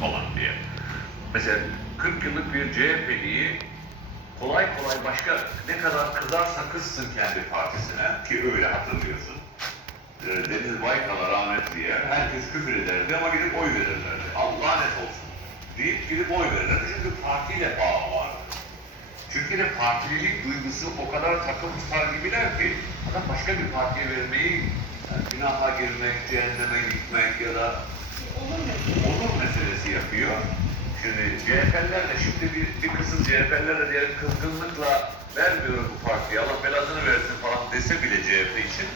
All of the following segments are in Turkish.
falan diye. Mesela 40 yıllık bir CHP'liyi kolay kolay başka ne kadar kızarsa kızsın kendi partisine ki öyle hatırlıyorsun. Ee, Deniz Baykal'a rahmetliye herkes küfür ederdi ama gidip oy verirlerdi. Allah net olsun deyip gidip oy verirlerdi çünkü partiyle bağı vardı. Türkiye'de partililik duygusu o kadar takım tutar gibiler ki adam başka bir partiye vermeyi yani günaha girmek, cehenneme gitmek ya da onur meselesi yapıyor. Şimdi bir, bir kısım CHP'liler de diyelim kızgınlıkla vermiyorum bu partiye Allah belasını versin falan dese bile CHP için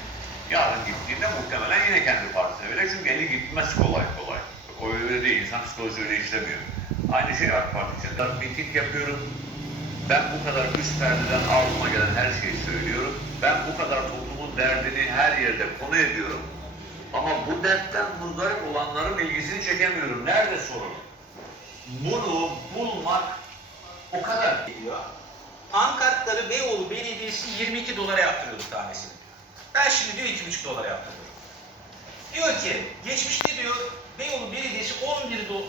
yarın gittiğinde muhtemelen yine kendi partisine verir. Çünkü eli gitmez kolay kolay. O öyle değil. İnsan psikolojisi öyle işlemiyor. Aynı şey AK Parti için. Ben miting yapıyorum. Ben bu kadar üst perdeden ağzıma gelen her şeyi söylüyorum. Ben bu kadar toplumun derdini her yerde konu ediyorum. Ama bu dertten muzdarip olanların ilgisini çekemiyorum. Nerede sorun? Bunu bulmak o kadar geliyor. Pankartları Beyoğlu Belediyesi 22 dolara yaptırıyordu tanesini. Ben şimdi diyor 2,5 dolara yaptırıyorum. Diyor ki geçmişte diyor Beyoğlu Belediyesi 11, do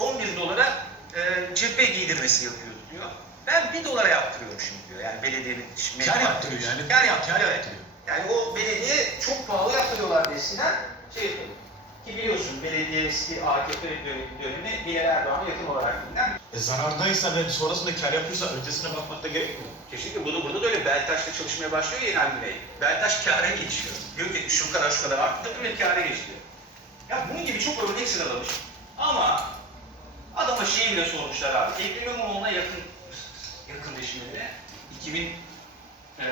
11 dolara e, cephe giydirmesi yapıyordu diyor. Ben 1 dolara yaptırıyorum şimdi diyor. Yani belediyenin Kar yaptırıyor yani. Kar yaptırıyor. Kar evet. yaptırıyor. Yani o belediye çok pahalı yaptırıyorlardı eskiden. Şey yapıyordu. Ki biliyorsun belediye eski AKP dönemi, dönemi Bilal Erdoğan'a yakın olarak bilinen E zarardaysa ve sonrasında kar yapıyorsa ötesine bakmakta gerek yok. Kesinlikle bunu burada da öyle. Beltaş'ta çalışmaya başlıyor ya Yenal Güney. Beltaş kâra geçiyor. Diyor ki şu kadar şu kadar arttırdım ve kâra geçti. Ya bunun gibi çok örnek sıralamış. Ama adama şeyi bile sormuşlar abi. Ekrem İmamoğlu'na yakın yakın deşimlerine 2000 e,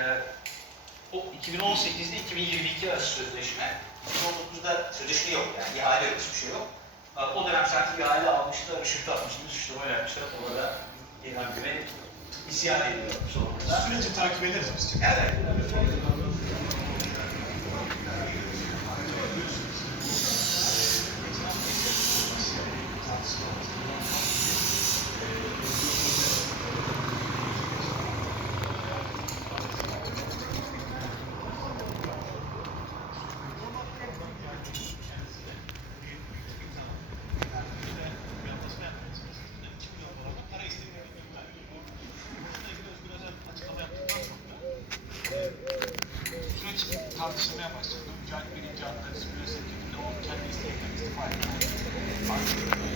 o 2018'de 2022 arası sözleşme. 2019'da sözleşme yok yani ihale yok hiçbir şey yok. O dönem sanki bir ihale almışlar, ışıkta atmışlar, suçlama yapmışlar. Orada Yenal Güney isyan ediyor sonunda. Süreci takip ederiz biz. Evet. tartışmaya başladı. Mücahit birinci anda Sibirya Sevgi'nin de o kendi isteğinden istifa etti. Artık